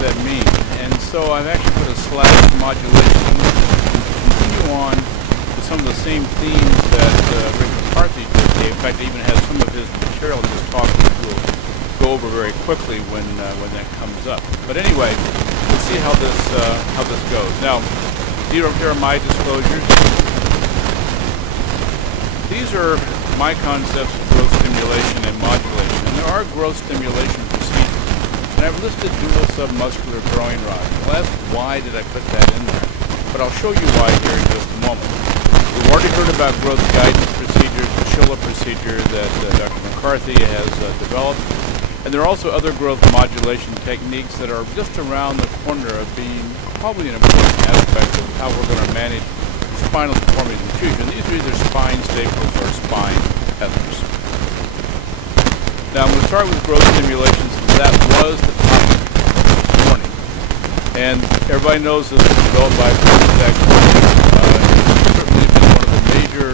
that mean? And so I've actually put a slash modulation to continue on with some of the same themes that Rick McCarthy did. In fact, I even has some of his material in this talk, which we'll go over very quickly when that comes up. But anyway, let's see how this goes. Now, here are my disclosures. These are my concepts of growth stimulation and modulation, and there are growth stimulation procedures. And I've listed dual submuscular growing rods. You'll ask, why did I put that in there? But I'll show you why here in just a moment. We've already heard about growth guidance procedures, the Schiller procedure that Dr. McCarthy has developed. And there are also other growth modulation techniques that are just around the corner of being probably an important aspect of how we're going to manage spinal deformity in the future. And these are either spine staples or spine tethers. Now I'm going to start with growth stimulation since that was the topic this morning. And everybody knows this was developed by Professor it's certainly been one of the major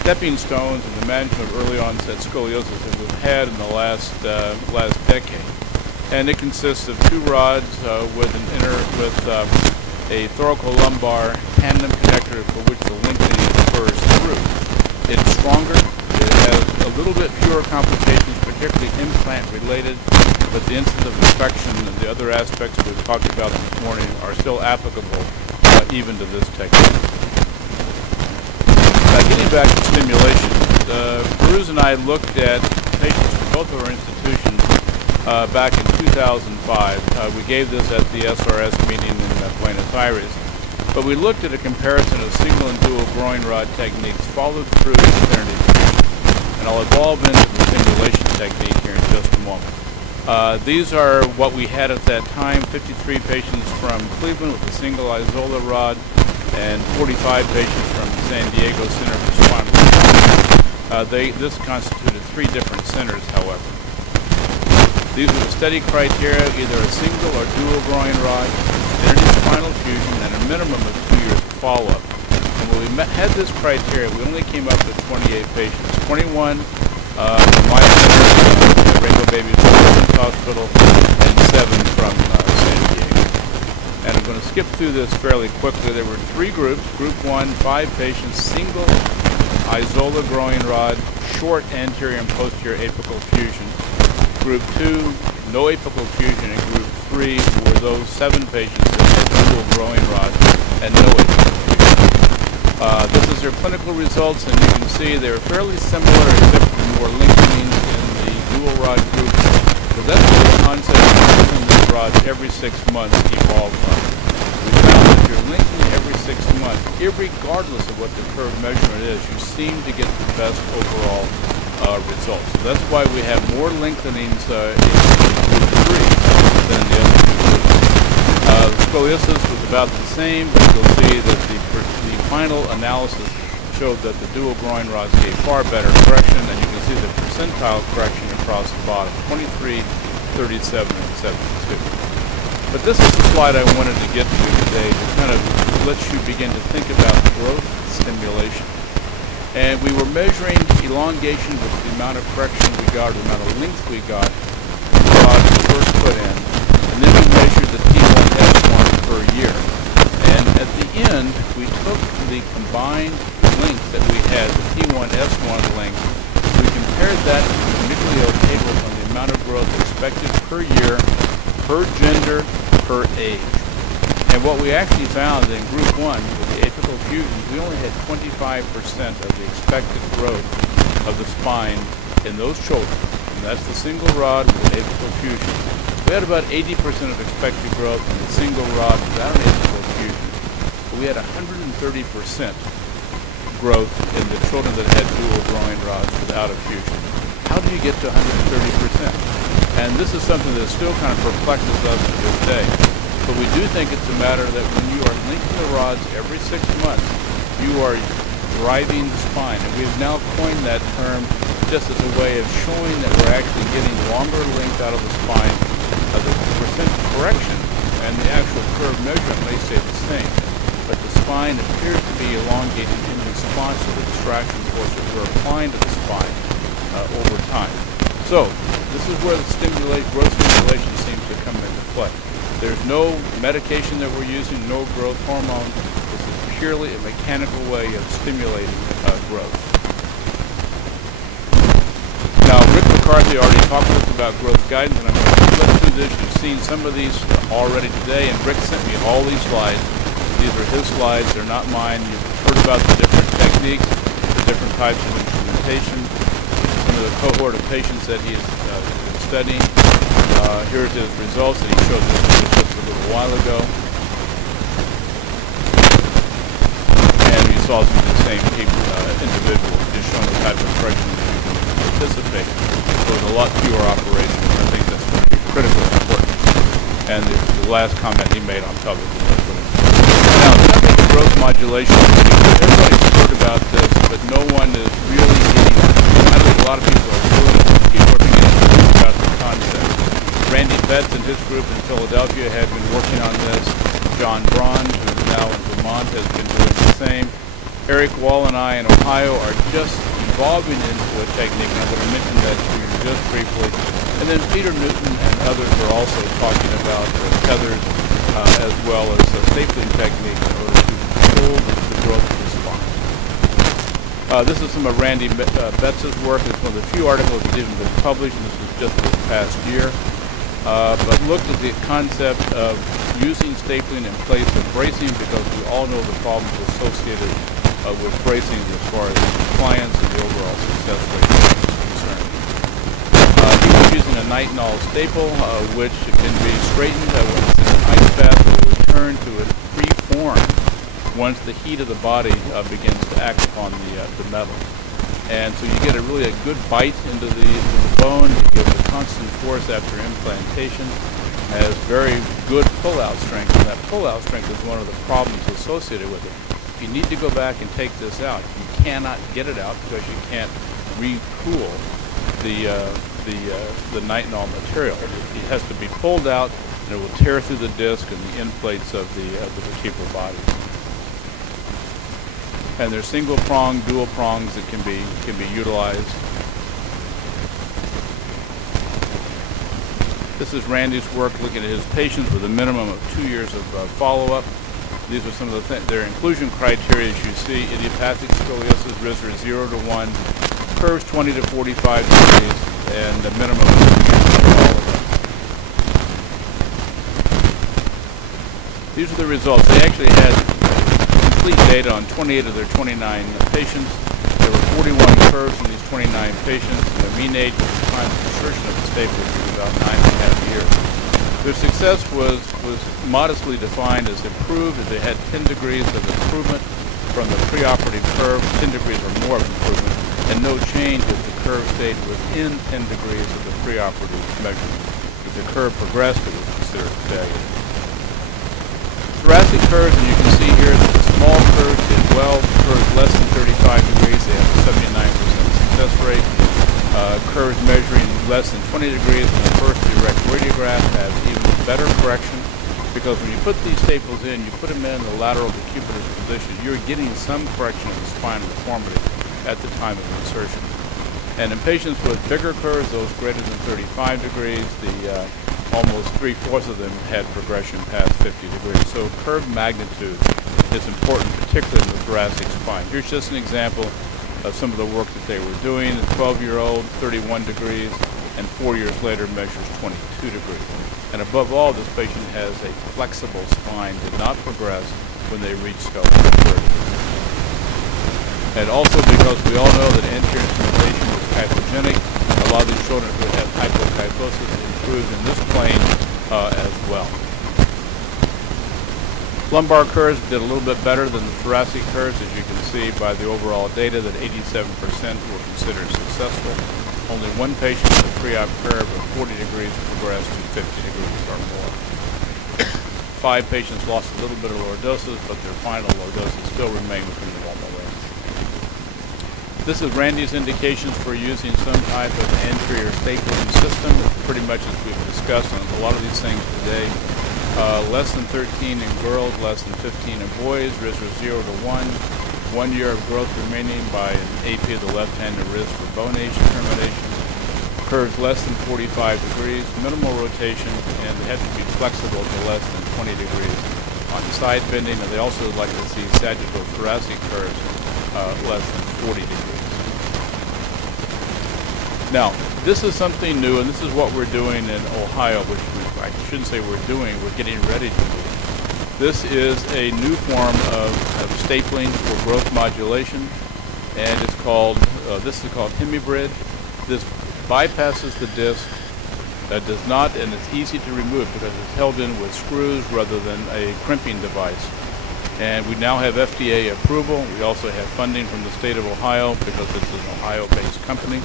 stepping stones in the management of early onset scoliosis that we've had in the last decade. And it consists of two rods with a thoracolumbar tandem connector for which the lengthening occurs through. It's stronger. It has a little bit fewer complications, particularly implant related, but the incidence of infection and the other aspects we've talked about this morning are still applicable even to this technique. Now, getting back to stimulation, Bruce and I looked at patients from both of our institutions back in 2005. We gave this at the SRS meeting in Buenos Aires. But we looked at a comparison of single and dual growing rod techniques followed through to definitive fusion. And I'll evolve into the stimulation technique here in just a moment. These are what we had at that time, 53 patients from Cleveland with a single Isola rod and 45 patients from the San Diego Center for Spinal Deformity. This constituted 3 different centers, however. These are the study criteria, either a single or dual growing rod, introduced spinal fusion, and a minimum of 2 years of follow-up. And when we had this criteria, we only came up with 28 patients, 21 from my center, Rainbow Baby Children's Hospital, and 7 from San Diego. And I'm going to skip through this fairly quickly. There were 3 groups. Group 1, 5 patients, single Isola growing rod, short anterior and posterior apical fusion. Group 2, no apical fusion. And Group 3 were those 7 patients that had dual growing rod and no apical fusion. This is their clinical results, and you can see they're fairly similar except for more lengthening in the dual rod group. So that's where the concept of lengthening these rods every 6 months evolved from. We found that if you're lengthening every 6 months, irregardless of what the curve measurement is, you seem to get the best overall results. So that's why we have more lengthenings in group 3 than the other 2 groups. The scoliosis was about the same, but you'll see that the final analysis showed that the dual growing rods gave far better correction, and you can see the percentile correction across the bottom, 23, 37, and 72. But this is the slide I wanted to get to today to kind of let you begin to think about growth stimulation. And we were measuring elongation with the amount of correction we got, or the amount of length we got, the rod was first put in, and then we measured the T1S1 per year. And at the end, we took the combined length that we had, the T1S1 length, we compared that to the nucleo table on the amount of growth expected per year, per gender, per age. And what we actually found in group 1 with the apical fusions, we only had 25% of the expected growth of the spine in those children. And that's the single rod with apical fusion. We had about 80% of expected growth in the single rod without an apical fusion. But we had 130% growth in the children that had dual growing rods without a fusion. How do you get to 130%? And this is something that still kind of perplexes us to this day. But we do think it's a matter that when you are linking the rods every 6 months, you are driving the spine. And we've now coined that term just as a way of showing that we're actually getting longer length out of the spine. The percent correction and the actual curve measurement may stay the same, but the spine appears to be elongated in response to the distraction forces we're applying to the spine over time. So this is where the growth stimulation seems to come into play. There's no medication that we're using, no growth hormone. This is purely a mechanical way of stimulating growth. Now, Rick McCarthy already talked to us about growth guidance, and I'm going to flip through this. You've seen some of these already today, and Rick sent me all these slides. These are his slides, they're not mine. You've heard about the different techniques, the different types of instrumentation, some of the cohort of patients that he is studying. Here's his results that he showed us just a little while ago. And you saw some of the same people, individuals, just showing the type of corrections that you can participate. So there's a lot fewer operations. I think that's going to be critically important. And the last comment he made on public is important. Now, the growth modulation, everybody's heard about this, but no one is really getting it. I think a lot of people are beginning to think about the concept. Randy Betts and his group in Philadelphia have been working on this. John Braun, who's now in Vermont, has been doing the same. Eric Wall and I in Ohio are just evolving into a technique, and I'm going to mention that to you just briefly. And then Peter Newton and others are also talking about tethers as well as a stapling technique in order to control the growth response. This is some of Randy Betts' work. It's one of the few articles that have been published, and this was just this past year. But looked at the concept of using stapling in place of bracing, because we all know the problems associated with bracing as far as compliance and the overall success rate is concerned. He was using a nitinol staple, which can be straightened when it's in an ice bath. It will return to its free form once the heat of the body begins to act upon the metal. And so you get a really good bite into the bone. You get a constant force after implantation. It has very good pull-out strength, and that pull-out strength is one of the problems associated with it. If you need to go back and take this out, you cannot get it out because you can't re-cool the nitinol material. It has to be pulled out, and it will tear through the disc and the end plates of the vertebral body. And there's single prong, dual prongs that can be utilized. This is Randy's work looking at his patients with a minimum of 2 years of follow-up. These are some of their inclusion criteria. As you see, idiopathic scoliosis, RISR 0 to 1, curves 20 to 45 degrees, and a minimum of 2 years of follow-up. These are the results. They actually had complete data on 28 of their 29 patients. There were 41 curves in these 29 patients, and the mean age at the time of insertion of the staple was about 9.5 years. Their success was modestly defined as improved, as they had 10 degrees of improvement from the preoperative curve, 10 degrees or more of improvement, and no change if the curve stayed within 10 degrees of the preoperative measurement. If the curve progressed, it was considered failure. Thoracic curves, and you can see here that the small curves did well. Curves less than 35 degrees, they have a 79% success rate. Curves measuring less than 20 degrees in the first direct radiograph have even better correction, because when you put these staples in, you put them in the lateral decubitus position, you're getting some correction of the spinal deformity at the time of insertion. And in patients with bigger curves, those greater than 35 degrees, almost 3/4 of them had progression past 50 degrees. So curve magnitude is important, particularly in the thoracic spine. Here's just an example of some of the work that they were doing. A 12-year-old, 31 degrees, and 4 years later measures 22 degrees. And above all, this patient has a flexible spine, did not progress when they reached skeletal maturity. And also because we all know that anterior instrumentation is kyphogenic, a lot of these children who have hypokyphosis improved in this plane as well. Lumbar curves did a little bit better than the thoracic curves, as you can see by the overall data that 87% were considered successful. Only one patient with a pre-op curve of 40 degrees progressed to 50 degrees or more. 5 patients lost a little bit of lordosis, but their final lordosis still remained within the normal range. This is Randy's indications for using some type of anterior stapling system, pretty much as we've discussed on a lot of these things today. Less than 13 in girls, less than 15 in boys, RISR 0 to 1. 1 year of growth remaining by an AP of the left hand and wrist for bone age determination. curves less than 45 degrees, minimal rotation, and they have to be flexible to less than 20 degrees on side bending, and they also like to see sagittothoracic curves less than 40 degrees. Now, this is something new, and this is what we're doing in Ohio, which I shouldn't say we're doing, we're getting ready to do. This is a new form of stapling for growth modulation, and it's called, this is called hemibrid. This bypasses the disc, does not, and it's easy to remove because it's held in with screws rather than a crimping device. And we now have FDA approval. We also have funding from the state of Ohio because it's an Ohio-based company.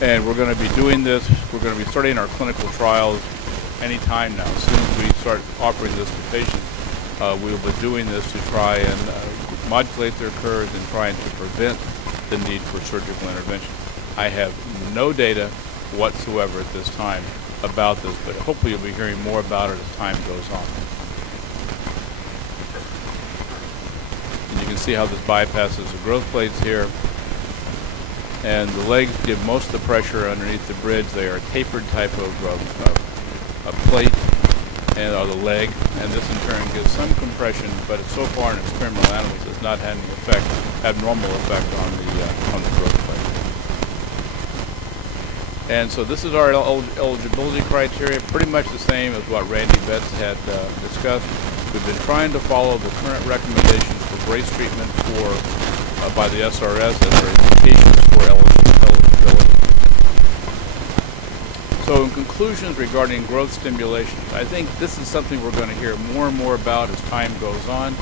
And we're going to be doing this, we're going to be starting our clinical trials anytime now. As soon as we start offering this to patients, we'll be doing this to try and modulate their curves and trying to prevent the need for surgical intervention. I have no data whatsoever at this time about this, but hopefully you'll be hearing more about it as time goes on. And you can see how this bypasses the growth plates here. And the legs give most of the pressure underneath the bridge. They are a tapered type of plate and the leg, and this in turn gives some compression, but so far in experimental animals it's not had any abnormal effect on the growth plate. And so this is our eligibility criteria, pretty much the same as what Randy Betts had discussed. We've been trying to follow the current recommendations for brace treatment by the SRS as their indications for eligibility. So in conclusions regarding growth stimulation, I think this is something we're going to hear more and more about as time goes on.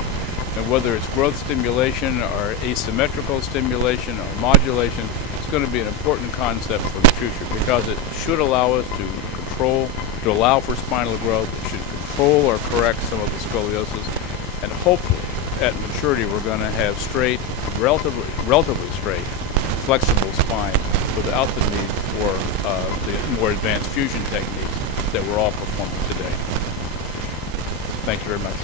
And whether it's growth stimulation or asymmetrical stimulation or modulation, it's going to be an important concept for the future because it should allow us to control, to allow for spinal growth. It should control or correct some of the scoliosis. And hopefully, at maturity, we're going to have straight, relatively straight, flexible spine without the need for the more advanced fusion techniques that we're all performing today. Thank you very much.